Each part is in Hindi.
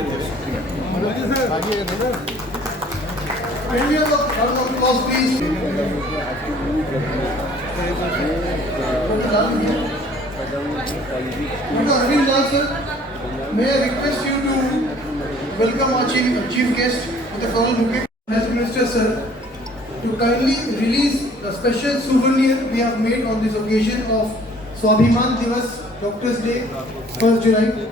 Arvind Lal sir, may I request you to welcome our chief guest with a floral bouquet. Health Minister sir, to kindly release a special souvenir we have made on this occasion of Swabhiman Divas, Doctors Day, 1st July.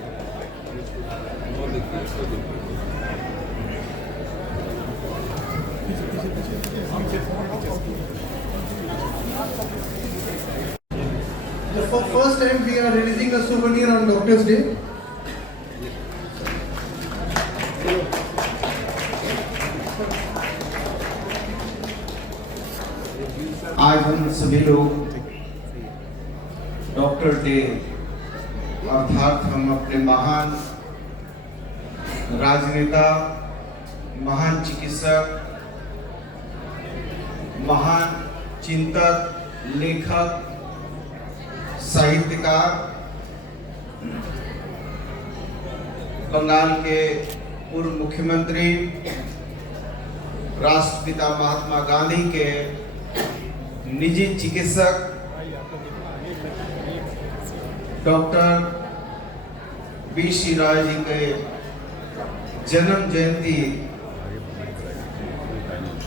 For first time we are releasing a souvenir on Doctors Day. आज हम सभी लोग डॉक्टर डे अर्थात हम अपने महान राजनेता, महान चिकित्सक, महान चिंतक, लेखक, साहित्यकार, बंगाल के पूर्व मुख्यमंत्री, राष्ट्रपिता महात्मा गांधी के निजी चिकित्सक डॉक्टर बी.सी. राय जी के जन्म जयंती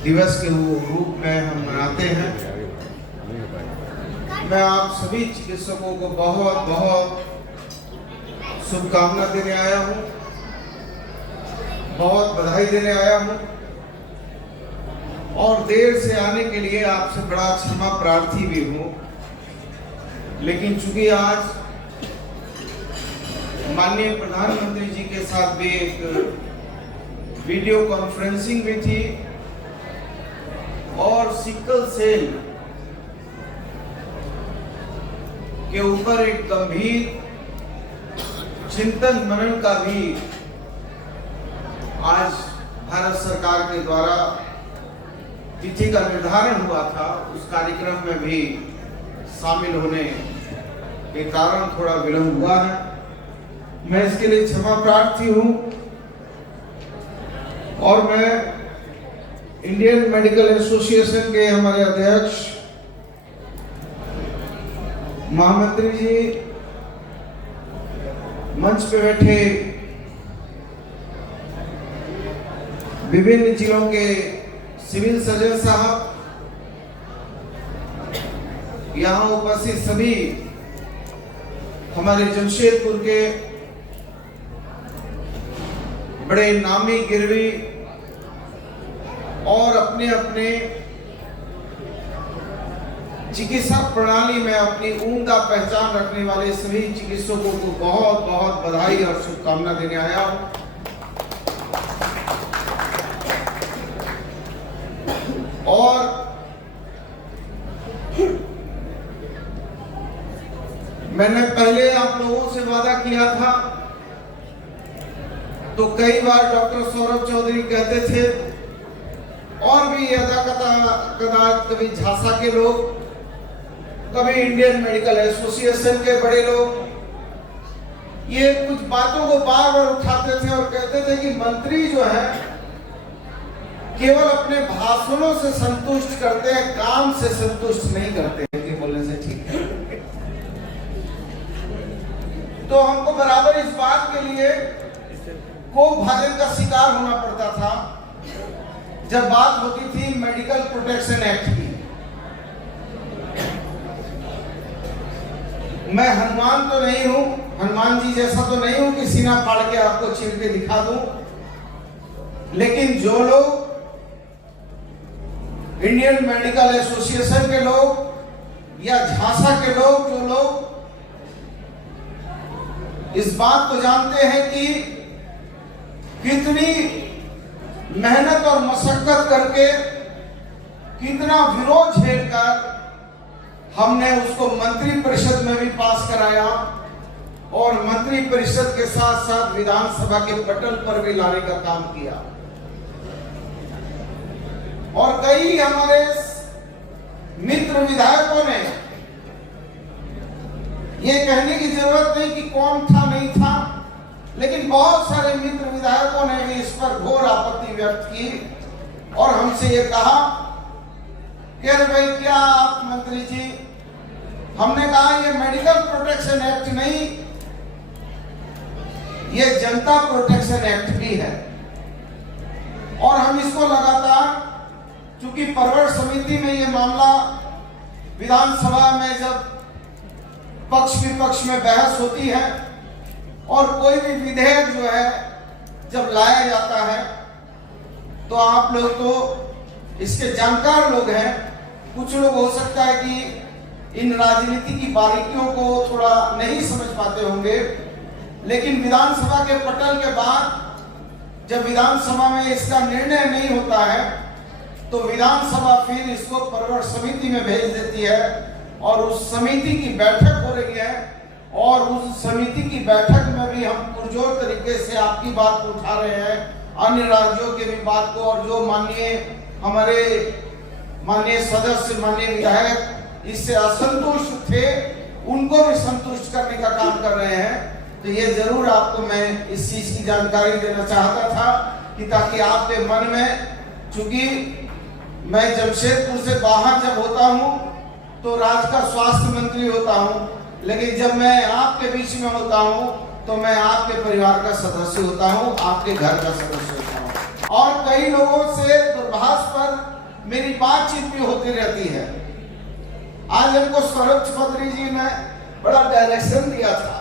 दिवस के रूप में हम मनाते हैं। मैं आप सभी चिकित्सकों को बहुत बहुत शुभकामना देने आया हूँ, बहुत बधाई देने आया हूँ और देर से आने के लिए आपसे बड़ा क्षमा प्रार्थी भी हूँ। लेकिन चूंकि आज माननीय प्रधानमंत्री जी के साथ भी एक वीडियो कॉन्फ्रेंसिंग भी थी और सिकल सेल के ऊपर एक गंभीर चिंतन मनन का भी आज भारत सरकार के द्वारा तिथि का निर्धारण हुआ था। उस कार्यक्रम में भी शामिल होने के कारण थोड़ा विलंब हुआ है। मैं इसके लिए क्षमा प्रार्थी हूं और मैं इंडियन मेडिकल एसोसिएशन के हमारे अध्यक्ष महामंत्री जी, मंच पे बैठे विभिन्न जिलों के सिविल सर्जन साहब, यहाँ उपस्थित सभी हमारे जमशेदपुर के बड़े नामी गिरवी और अपने अपने चिकित्सा प्रणाली में अपनी उम्दा पहचान रखने वाले सभी चिकित्सकों को बहुत बहुत बधाई और शुभकामना देने आया हूं। और मैंने पहले आप लोगों से वादा किया था, तो कई बार डॉक्टर सौरभ चौधरी कहते थे और भी यदा कदा कभी झांसा के लोग, कभी इंडियन मेडिकल एसोसिएशन के बड़े लोग ये कुछ बातों को बार बार उठाते थे और कहते थे कि मंत्री जो है केवल अपने भाषणों से संतुष्ट करते हैं, काम से संतुष्ट नहीं करते हैं। बोलने से ठीक है, तो हमको बराबर इस बात के लिए को भाजन का शिकार होना पड़ता था जब बात होती थी मेडिकल प्रोटेक्शन एक्ट की। मैं हनुमान तो नहीं हूं, हनुमान जी जैसा तो नहीं हूं कि सीना फाड़ के आपको चीर के दिखा दूं, लेकिन जो लोग इंडियन मेडिकल एसोसिएशन के लोग या झांसा के लोग, जो लोग इस बात को जानते हैं कि कितनी मेहनत और मशक्कत करके, कितना विरोध झेलकर हमने उसको मंत्री परिषद में भी पास कराया और मंत्री परिषद के साथ साथ विधानसभा के पटल पर भी लाने का काम किया। और कई हमारे मित्र विधायकों ने, ये कहने की जरूरत नहीं कि कौन था नहीं था, लेकिन बहुत सारे मित्र विधायकों ने भी इस पर घोर आपत्ति व्यक्त की और हमसे ये कहा कि अरे भाई क्या आप मंत्री जी, हमने कहा ये मेडिकल प्रोटेक्शन एक्ट नहीं, ये जनता प्रोटेक्शन एक्ट भी है। और हम इसको लगातार, चूंकि परवर समिति में ये मामला विधानसभा में जब पक्ष विपक्ष में बहस होती है और कोई भी विधेयक जो है जब लाया जाता है तो आप लोग तो इसके जानकार लोग हैं, कुछ लोग हो सकता है कि इन राजनीति की बारीकियों को थोड़ा नहीं समझ पाते होंगे, लेकिन विधानसभा के पटल के बाद जब विधानसभा में इसका निर्णय नहीं होता है तो विधानसभा फिर इसको परवर समिति में भेज देती है और उस समिति की बैठक हो रही है और उस समिति की बैठक में भी हम पुरजोर तरीके से आपकी बात को उठा रहे हैं, अन्य राज्यों की भी बात को, और जो हमारे माननीय सदस्य, माननीय विधायक इससे असंतुष्ट थे उनको भी संतुष्ट करने का काम कर रहे हैं। तो ये जरूर आपको मैं इस चीज की जानकारी देना चाहता था कि ताकि आपके मन में, चूंकि मैं जमशेदपुर से बाहर जब होता हूँ तो राज्य का स्वास्थ्य मंत्री होता हूँ, लेकिन जब मैं आपके बीच में होता हूँ तो मैं आपके परिवार का सदस्य होता हूँ, आपके घर का सदस्य होता हूँ। और कई लोगों से दूरभाष पर मेरी बातचीत भी होती रहती है। आज हमको सौरभ चौधरी जी ने बड़ा डायरेक्शन दिया था,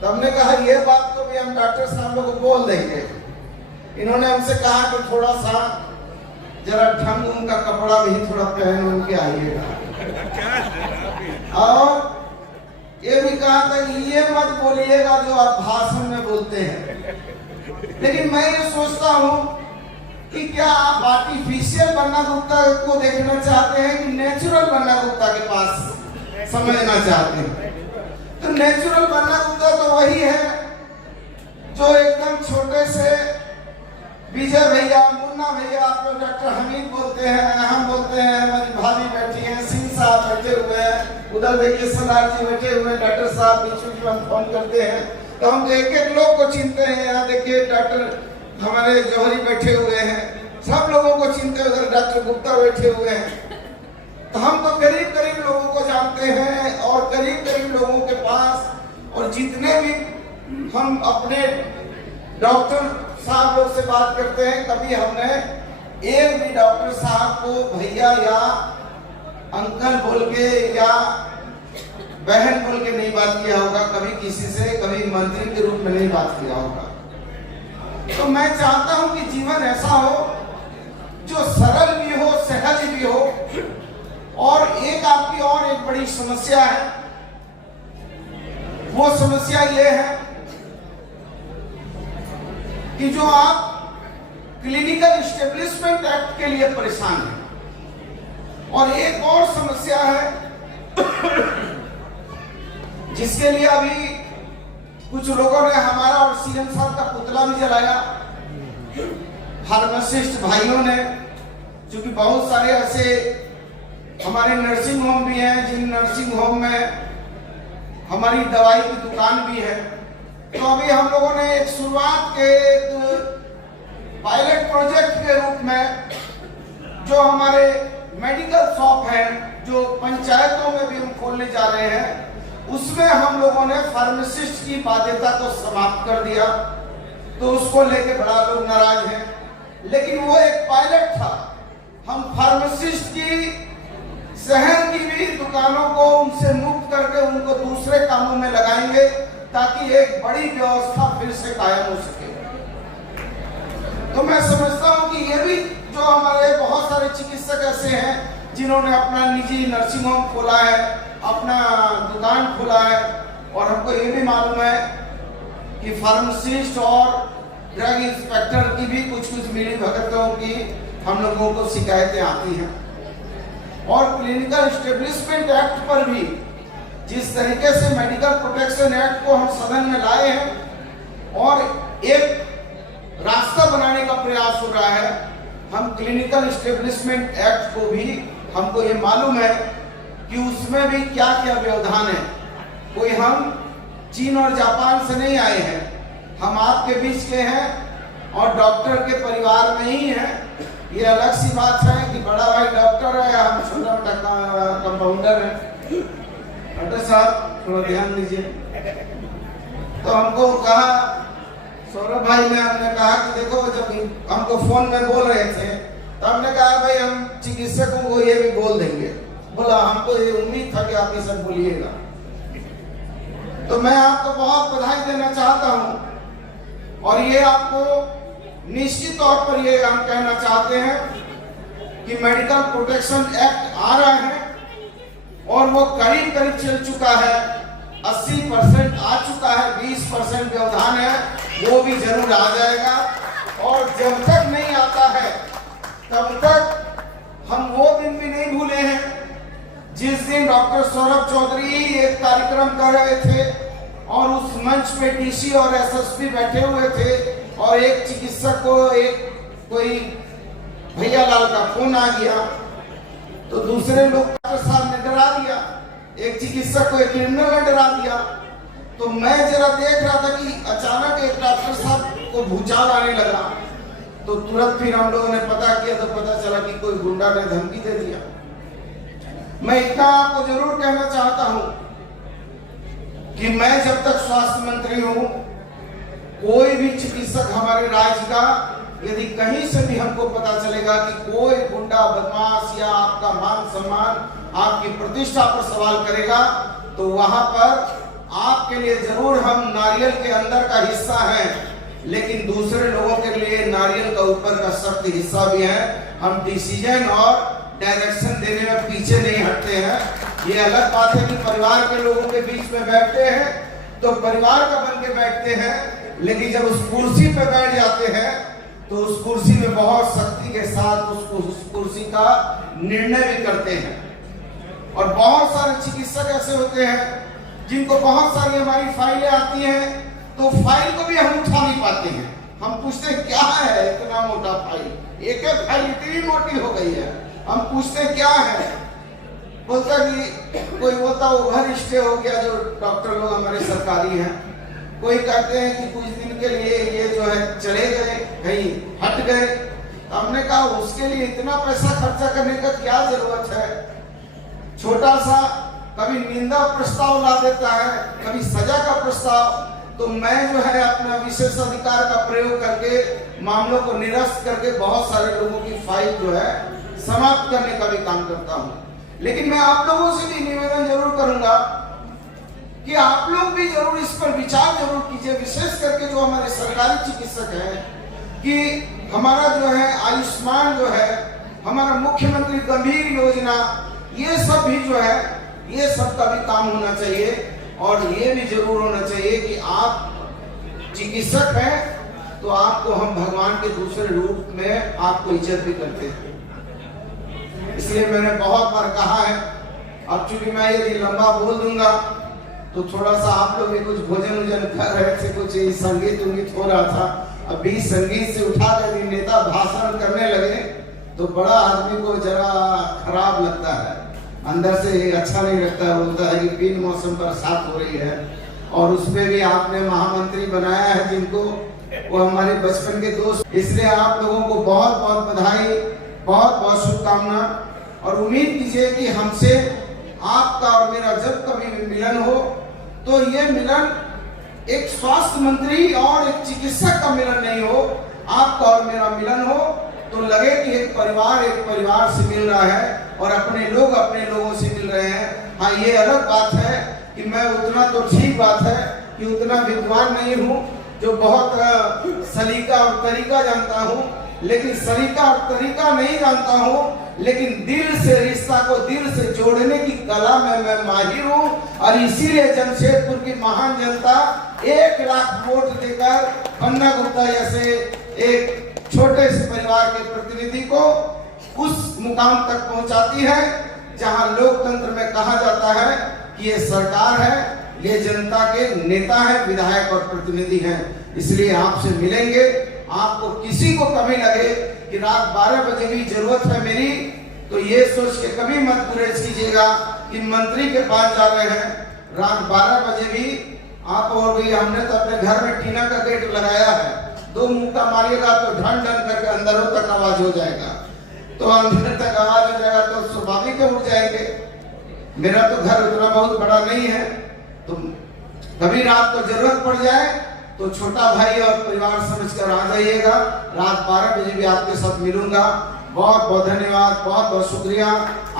तो हमने कहा ये बात को भी हम डॉक्टर साहब लोग को बोल देंगे। इन्होंने हमसे कहा कि थोड़ा सा जरा ढंग उनका कपड़ा भी थोड़ा पहन उनके आइएगा, और ये भी कहा था कि ये मत बोलिएगा जो आप भाषण में बोलते हैं। लेकिन मैं ये सोचता हूँ कि क्या आप आर्टिफिशियल बन्ना गुप्ता को देखना चाहते हैं कि नेचुरल बन्ना गुप्ता के पास समझना चाहते हैं? तो नेचुरल बन्ना गुप्ता तो वही है जो एकदम छोटे से विजय भैया, मुन्ना भैया, आप लोग डॉक्टर हमीद बोलते हैं, हम बोलते हैं, हमारी भाभी बैठी है, सिंह साहब बैठे हुए हैं, उधर देखिए सरदार जी बैठे हुए हैं, डॉक्टर साहब बीच में हम फोन करते हैं तो हम एक एक लोग को चिनते हैं। यहाँ देखिए डॉक्टर हमारे जौहरी बैठे हुए हैं, सब लोगों को चिनते हुए, डॉक्टर गुप्ता बैठे हुए हैं। तो हम तो करीब करीब लोगों को जानते हैं और करीब करीब लोगों के पास, और जितने भी हम अपने डॉक्टर साहब लोग से बात करते हैं, कभी हमने एक भी डॉक्टर साहब को भैया या अंकल बोल के या बहन बोल के नहीं बात किया होगा, कभी किसी से, कभी मंत्री के रूप में नहीं बात किया होगा। तो मैं चाहता हूं कि जीवन ऐसा हो जो सरल भी हो, सहज भी हो। और एक आपकी और एक बड़ी समस्या है, वो समस्या ये है कि जो आप क्लिनिकल इस्टेब्लिशमेंट एक्ट के लिए परेशान हैं, और एक और समस्या है जिसके लिए अभी कुछ लोगों ने हमारा और सीएम साहब का पुतला भी जलाया, फार्मासिस्ट भाइयों ने, क्योंकि बहुत सारे ऐसे हमारे नर्सिंग होम भी हैं जिन नर्सिंग होम में हमारी दवाई की दुकान भी है। तो अभी हम लोगों ने एक शुरुआत के पायलट प्रोजेक्ट के रूप में जो हमारे मेडिकल शॉप है जो पंचायतों में भी हम खोलने जा रहे हैं, उसमें हम लोगों ने फार्मासिस्ट की बाध्यता को समाप्त कर दिया। तो उसको लेके बड़ा लोग नाराज हैं, लेकिन वो एक पायलट था। हम फार्मासिस्ट की शहर की भी दुकानों को उनसे मुक्त करके उनको दूसरे कामों में लगाएंगे ताकि एक बड़ी व्यवस्था फिर से कायम हो सके। तो मैं समझता हूं कि ये भी जो हमारे बहुत सारे चिकित्सक ऐसे हैं जिन्होंने अपना निजी नर्सिंग होम खोला है, अपना दुकान खोला है, और हमको ये भी मालूम है कि फार्मासिस्ट और ड्रग इंस्पेक्टर की भी कुछ मिली भगतों की हम लोगों को शिकायतें आती हैं। और क्लिनिकल इस्टेब्लिशमेंट एक्ट पर भी जिस तरीके से मेडिकल प्रोटेक्शन एक्ट को हम सदन में लाए हैं और एक रास्ता बनाने का प्रयास हो रहा है, हम क्लिनिकल इस्टेब्लिशमेंट एक्ट को भी हमको ये मालूम है कि उसमें भी क्या क्या व्यवधान है। कोई हम चीन और जापान से नहीं आए हैं, हम आपके बीच के हैं और डॉक्टर के परिवार में ही हैं। ये अलग सी बात है कि बड़ा भाई डॉक्टर है, हम छोटा मोटा कंपाउंडर है। डॉक्टर साहब थोड़ा ध्यान दीजिए। तो हमको कहा सौरभ भाई ने, हमने कहा कि देखो, जब हमको फोन में बोल रहे थे तो हमने कहा भाई हम चिकित्सकों को ये भी बोल देंगे। बोला हमको ये उम्मीद था कि आप ये सब बोलिएगा। तो मैं आपको बहुत बधाई देना चाहता हूं और ये आपको निश्चित तौर पर ये हम कहना चाहते हैं कि मेडिकल प्रोटेक्शन एक्ट आ रहा है और वो करीब करीब चल चुका है, 80% आ चुका है, 20% व्यवधान है, वो भी जरूर आ जाएगा। और जब तक नहीं आता है तब तक हम वो दिन भी नहीं भूले हैं जिस दिन डॉक्टर सौरभ चौधरी एक कार्यक्रम कर रहे थे और उस मंच पे डीसी और एसएसपी बैठे हुए थे और एक चिकित्सक को एक कोई भैया लाल का फोन आ गया तो दूसरे लोग डॉक्टर साहब ने डरा दिया, एक चिकित्सक को एक क्रिमिनल ने डरा दिया। तो मैं जरा देख रहा था कि अचानक एक डॉक्टर साहब को भूचाल आने लगा, तो तुरंत फिर हम लोगों ने पता किया तो पता चला कि कोई गुंडा ने धमकी दे दिया। मैं इतना आपको जरूर कहना चाहता हूं कि मैं जब तक स्वास्थ्य मंत्री हूं, कोई भी चिकित्सक हमारे राज्य का यदि कहीं से भी हमको पता चलेगा कि कोई गुंडा बदमाश या आपका मान सम्मान, आपकी प्रतिष्ठा पर सवाल करेगा, तो वहां पर आपके लिए जरूर हम नारियल के अंदर का हिस्सा हैं, लेकिन दूसरे लोगों के लिए नारियल का ऊपर का सख्त हिस्सा भी है। हम डिसीजन और डायरेक्शन देने में पीछे नहीं हटते हैं। ये अलग बात है कि परिवार के लोगों के बीच में बैठते हैं तो परिवार का बन के बैठते हैं, लेकिन जब उस कुर्सी पे बैठ जाते हैं तो उस कुर्सी में बहुत सख्ती के साथ उस कुर्सी का निर्णय भी करते हैं। और बहुत सारे चिकित्सक ऐसे होते हैं जिनको बहुत सारी हमारी फाइलें आती हैं तो फाइल को भी हम उठा नहीं पाते हैं। हम पूछते क्या है इतना मोटा फाइल, एक एक फाइल इतनी मोटी हो गई है, हम पूछते क्या है, बोलता कि कोई बोलता ओवर स्टे हो गया, जो डॉक्टर लोग हमारे सरकारी हैं, कोई कहते हैं कि कुछ दिन के लिए ये जो है चले गए, कहीं हट गए। तो हमने कहा उसके लिए इतना पैसा खर्चा करने का क्या जरूरत है। छोटा सा कभी निंदा प्रस्ताव ला देता है, कभी सजा का प्रस्ताव, तो मैं जो है अपना विशेष अधिकार का प्रयोग करके मामलों को निरस्त करके बहुत सारे लोगों की फाइल जो है समाप्त करने का भी काम करता हूं। लेकिन मैं आप लोगों से भी निवेदन जरूर करूंगा कि आप लोग भी जरूर इस पर विचार जरूर कीजिए, विशेष करके जो हमारे सरकारी चिकित्सक हैं, कि हमारा जो है आयुष्मान जो है, हमारा मुख्यमंत्री गंभीर योजना, ये सब भी जो है ये सब का भी काम होना चाहिए। और ये भी जरूर होना चाहिए कि आप चिकित्सक हैं तो आपको हम भगवान के दूसरे रूप में आपको इज्जत भी करते हैं। इसलिए मैंने बहुत बार कहा है, अब चूंकि मैं यदि लंबा बोल दूंगा तो थोड़ा सा आप लोग भी कुछ भोजन वोजन कर रहे थे, कुछ संगीत उंगीत हो रहा था, अभी संगीत से उठा कर नेता भाषण करने लगे तो बड़ा आदमी को जरा खराब लगता है, अंदर से अच्छा नहीं लगता। बोलता है कि बिन मौसम बरसात हो रही है और उसमें भी आपने महामंत्री बनाया है जिनको, वो हमारे बचपन के दोस्त, इसलिए आप लोगों को बहुत बहुत बधाई, बहुत बहुत शुभकामना। और उम्मीद कीजिए कि हमसे आपका और मेरा जब कभी मिलन हो तो ये मिलन एक स्वास्थ्य मंत्री और एक चिकित्सक का मिलन नहीं हो, आपका और मेरा मिलन हो तो लगे कि एक परिवार से मिल रहा है और अपने लोग अपने लोगों से मिल रहे हैं। हाँ, ये अलग बात है कि मैं उतना तो ठीक बात है कि उतना विद्वान नहीं हूँ जो बहुत सलीका और तरीका जानता हूँ, लेकिन सलीका और तरीका नहीं जानता हूँ, लेकिन दिल से रिश्ता को दिल से जोड़ने की कला में मैं माहिर हूँ। और इसीलिए जमशेदपुर की महान जनता 1 लाख वोट देकर पन्ना गुप्ता जैसे एक छोटे से परिवार के प्रतिनिधि को उस मुकाम तक पहुंचाती है जहां लोकतंत्र में कहा जाता है कि ये सरकार है, ये जनता के नेता है, विधायक और प्रतिनिधि हैं। इसलिए आपसे मिलेंगे, आपको किसी को कभी लगे कि रात 12 बजे भी जरूरत है मेरी, तो ये सोच के कभी मत गुरेज कीजिएगा कि मंत्री के पास जा रहे हैं। रात 12 बजे भी आप और भी, हमने तो अपने घर में टीना का गेट लगाया है, 2 मुक्का मारिएगा तो ढन ढन करके अंदरों तक आवाज हो जाएगा, तो अंदर तक आवाज हो जाएगा तो स्वाभाविक उठ जाएंगे। मेरा तो घर उतना बहुत बड़ा नहीं है, तो कभी रात को जरूरत पड़ जाए तो छोटा भाई और परिवार समझकर आ जाइएगा। रात 12 बजे भी आपके साथ मिलूंगा। बहुत बहुत धन्यवाद, बहुत बहुत शुक्रिया।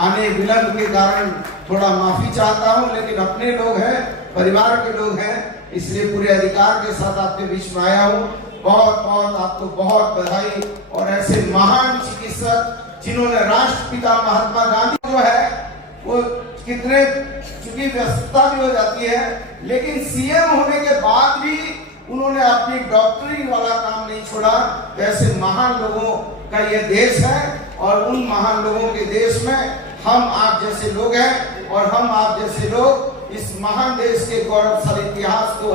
आने विलंब के कारण थोड़ा माफी चाहता हूं, लेकिन अपने लोग हैं, परिवार के लोग हैं, इसलिए पूरे अधिकार के साथ आपके बीच में आया हूं। बहुत बहुत आपको बहुत बधाई। और ऐसे महान चिकित्सक जिन्होंने राष्ट्रपिता महात्मा गांधी जो है वो कितने, चूंकि व्यस्तता भी हो जाती है, लेकिन सीएम होने के बाद भी उन्होंने अपनी डॉक्टरी वाला काम नहीं छोड़ा। ऐसे महान लोगों का ये देश है और उन महान लोगों के देश में हम आप जैसे लोग हैं और हम आप जैसे लोग इस महान देश के गौरवशाली इतिहास को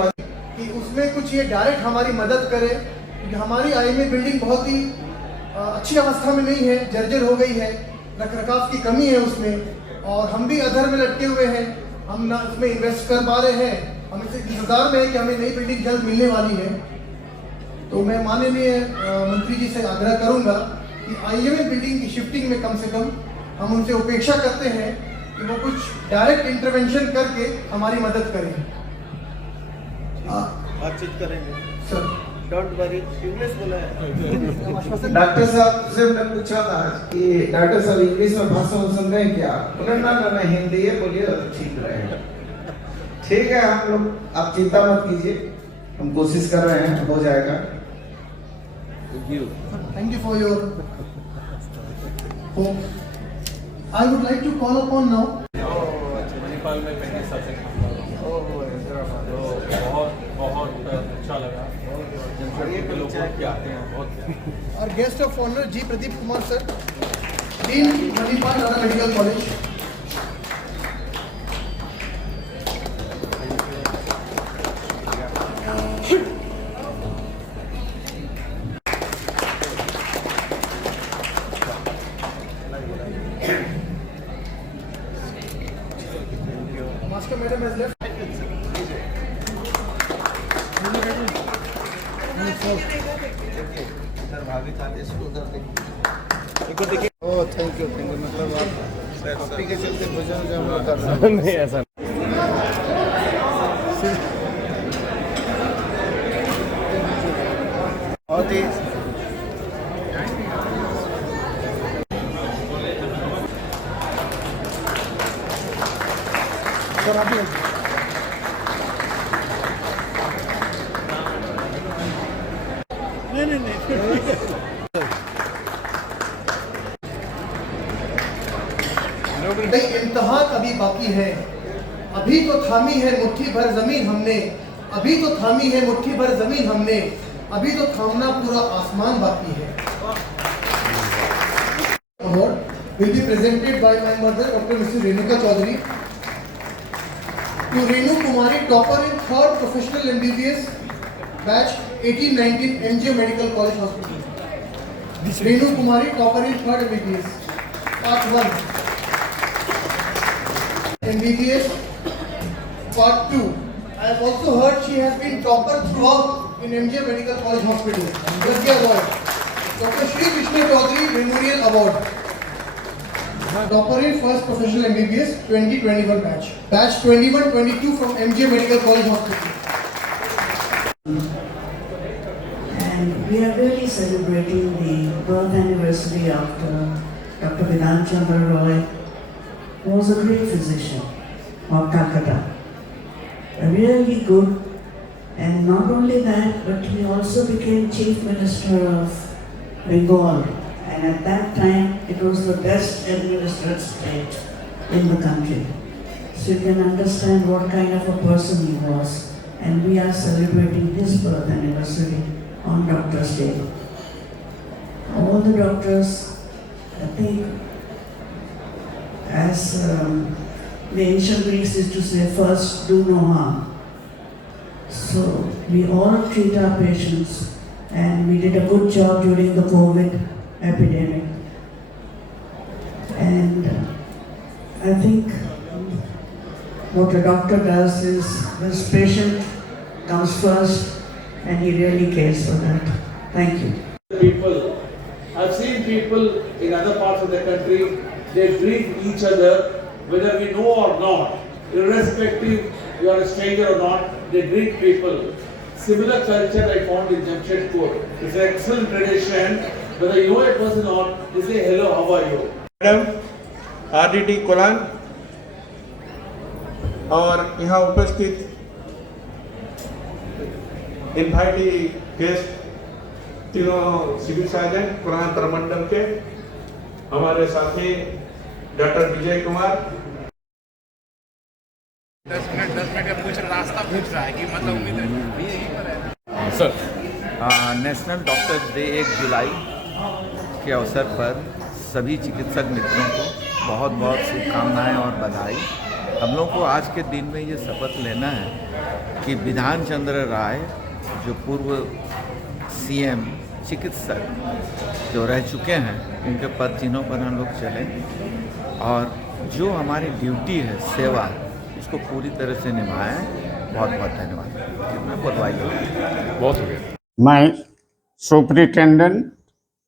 कि उसमें कुछ ये डायरेक्ट हमारी मदद करे, क्योंकि हमारी आईएमए बिल्डिंग बहुत ही अच्छी अवस्था में नहीं है, जर्जर हो गई है, रखरखाव की कमी है उसमें, और हम भी अधर में लटके हुए हैं, हम ना इसमें इन्वेस्ट कर पा रहे हैं। हम इसे इंतजार में है कि हमें नई बिल्डिंग जल्द मिलने वाली है। तो मैं माननीय मंत्री जी से आग्रह करूंगा कि आईएमए बिल्डिंग की शिफ्टिंग में कम से कम हम उनसे अपेक्षा करते हैं कि वो कुछ डायरेक्ट इंटरवेंशन करके हमारी मदद करें। बातचीत करेंगे सर, डोंट वरी। इंग्लिश बोला है डॉक्टर साहब से हमने पूछा था कि डॉक्टर साहब इंग्लिश में भाषण सुन रहे हैं क्या? बोले ना ना ना, हिंदी है, बोलिए तो ठीक रहेगा। ठीक है, हम लोग, आप चिंता मत कीजिए, हम कोशिश कर रहे हैं, हो जाएगा। thank you for your hope. I would like to call upon now Nepal में पहले सबसे बहुत अच्छा लगा। जमशेदपुर के लोग के आते हैं बहुत। our guest of honor ji Pradeep Kumar sir, dean Manipal Nara medical college. Master madam has left. Oh thank you, मतलब आप टॉपिक के चलते भोजन जो हम लोग कर रहे हैं। नहीं ऐसा बहुत ही सर आप भी इम्तिहान अभी बाकी है, अभी तो थामी है मुट्ठी भर जमीन हमने, अभी तो थामी है मुट्ठी भर जमीन हमने, अभी तो थामना पूरा आसमान बाकी है। Award will be presented by my mother, Dr. Mrs. Renuka Chaudhary, to Renu Kumari, topper in 3rd professional MBBS batch 1819 MJ Medical College Hospital. Renu Kumari, topper in 3rd MBBS, part 1. MBBS part 2. I have also heard she has been topper throughout in MJ Medical College Hospital. Just the award. Dr. Shri Krishna Chaudhary Memorial Award. Topper in first professional MBBS 2021 batch. Batch 21-22 from MJ Medical College Hospital. And we are really celebrating the birth anniversary of Dr. Vidhan Chandra Roy, who was a great physician of Calcutta. Really good, and not only that, but he also became Chief Minister of Bengal, and at that time it was the best administered state in the country. So you can understand what kind of a person he was, and we are celebrating his birth anniversary on Doctor's Day. All the doctors, I think, as the ancient Greeks used to say, first do no harm. So we all treat our patients, and we did a good job during the COVID epidemic. And I think what a doctor does is, this patient comes first, and he really cares for that. Thank you. People, I've seen people in other parts of the country, they greet each other, whether we know or not, irrespective you are a stranger or not, they greet people. Similar culture I found in Jamshedpur. It's an excellent tradition. Whether you know a person or not, they say hello, how are you? Madam RDT Kolhan और यहाँ उपस्थित इन्वाइटी गेस्ट तीनों सिविल सर्जन कोलान प्रमंडल के हमारे साथी डॉक्टर विजय कुमार। 10 मिनट का पूछ रास्ता पूछ रहा है कि मतलब उम्मीद है यही पर है सर नेशनल डॉक्टर्स डे 1 जुलाई के अवसर पर सभी चिकित्सक मित्रों को बहुत बहुत शुभकामनाएं और बधाई। हम लोग को आज के दिन में ये शपथ लेना है कि विधान चंद्र राय जो पूर्व CM चिकित्सक जो रह चुके हैं, उनके पद चिन्हों पर हम लोग चलें और जो हमारी ड्यूटी है सेवा, उसको पूरी तरह से निभाएं। बहुत बहुत धन्यवाद। मैं बधाई बहुत हो गया। मैं superintendent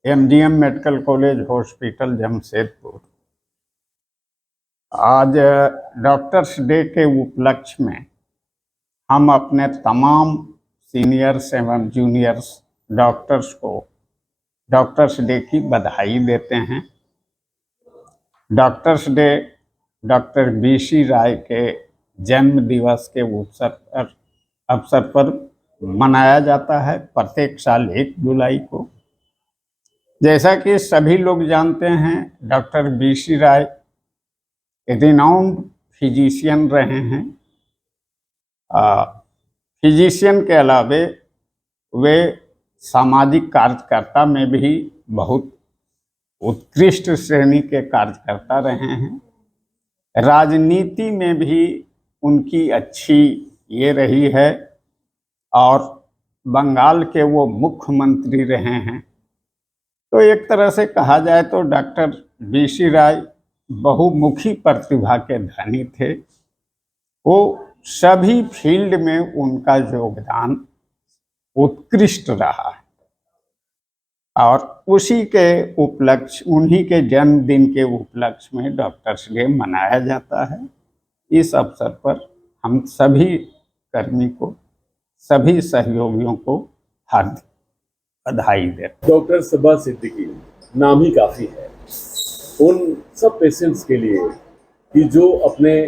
MGM medical college hospital Jamshedpur, आज डॉक्टर्स डे के उपलक्ष्य में हम अपने तमाम सीनियर्स एवं जूनियर्स डॉक्टर्स को डॉक्टर्स डे की बधाई देते हैं। डॉक्टर्स डे डॉक्टर BC राय के जन्म दिवस के अवसर पर मनाया जाता है प्रत्येक साल 1 जुलाई को। जैसा कि सभी लोग जानते हैं, डॉक्टर BC राय रिनाउंड फिजिशियन रहे हैं। फिजिशियन के अलावे वे सामाजिक कार्यकर्ता में भी बहुत उत्कृष्ट श्रेणी के कार्यकर्ता रहे हैं। राजनीति में भी उनकी अच्छी ये रही है और बंगाल के वो मुख्यमंत्री रहे हैं। तो एक तरह से कहा जाए तो डॉक्टर BC राय बहुमुखी प्रतिभा के धनी थे। वो सभी फील्ड में उनका योगदान उत्कृष्ट रहा है और उसी के उपलक्ष्य, उन्हीं के जन्मदिन के उपलक्ष्य में डॉक्टर्स डे मनाया जाता है। इस अवसर पर हम सभी कर्मी को, सभी सहयोगियों को हार्दिक बधाई देते। डॉक्टर सबा सिद्दीकी नाम ही काफ़ी है उन सब पेशेंट्स के लिए कि जो अपने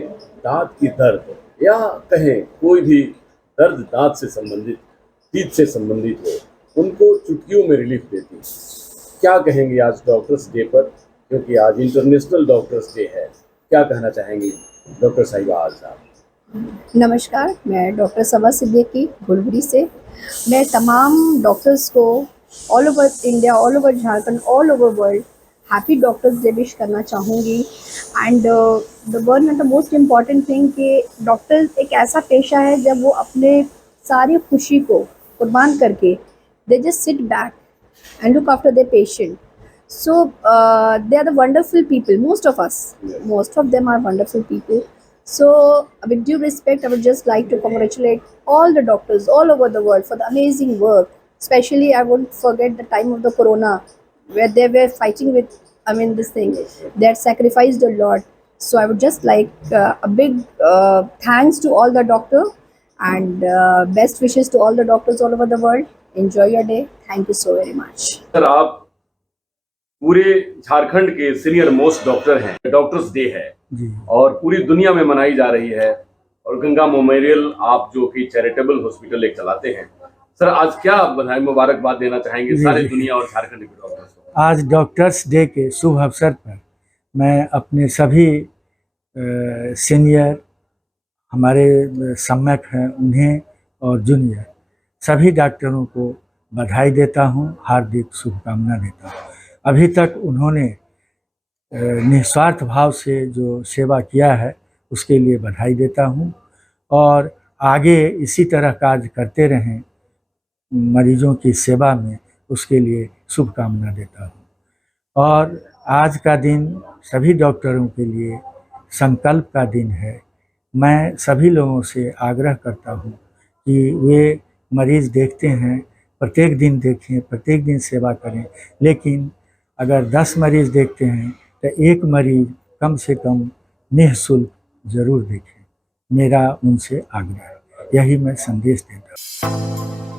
दांत की दर्द या कहें कोई भी दर्द दांत से संबंधित, टीथ से संबंधित हो, उनको चुटकियों में रिलीफ देती है। क्या कहेंगे आज डॉक्टर्स डे पर, क्योंकि आज इंटरनेशनल डॉक्टर्स डे है, क्या कहना चाहेंगे डॉक्टर साहिबा आज आप? नमस्कार, मैं डॉक्टर सबा सिद्दीकी गुलबरी से। मैं तमाम डॉक्टर्स को all over India, all over Jharkhand, all over world happy doctors day wish करना चाहूँगी। And the one and the most important thing कि डॉक्टर्स एक ऐसा पेशा है जब वो अपने सारी खुशी को कुर्बान करके they just sit back and look after their patient. So they are the wonderful people. Most of them are wonderful people. So with due respect, I would just like to congratulate all the doctors all over the world for the amazing work. Especially, I won't forget the time of the corona, where they were fighting with, this thing. They had sacrificed a lot. So I would just like a big thanks to all the doctors and best wishes to all the doctors all over the world. Enjoy your day. Thank you so very much. Sir, आप पूरे झारखंड के सीनियर मोस्ट डॉक्टर हैं। डॉक्टर्स डे है और पूरी दुनिया में मनाई जा रही है और गंगा मेमोरियल आप जो कि चैरिटेबल हॉस्पिटल एक चलाते हैं, सर आज क्या बधाई मुबारकबाद देना चाहेंगे सारी दुनिया और झारखंड के डॉक्टर्स को? आज डॉक्टर्स डे के शुभ अवसर पर मैं अपने सभी सीनियर हमारे सम्यक हैं उन्हें और जूनियर सभी डॉक्टरों को बधाई देता हूं, हार्दिक शुभकामना देता हूं। अभी तक उन्होंने निस्वार्थ भाव से जो सेवा किया है उसके लिए बधाई देता हूं और आगे इसी तरह कार्य करते रहें मरीजों की सेवा में, उसके लिए शुभकामना देता हूं। और आज का दिन सभी डॉक्टरों के लिए संकल्प का दिन है। मैं सभी लोगों से आग्रह करता हूं कि वे मरीज़ देखते हैं, प्रत्येक दिन देखें, प्रत्येक दिन सेवा करें, लेकिन अगर 10 मरीज़ देखते हैं तो एक मरीज़ कम से कम निःशुल्क ज़रूर देखें। मेरा उनसे आग्रह है, यही मैं संदेश देता हूँ।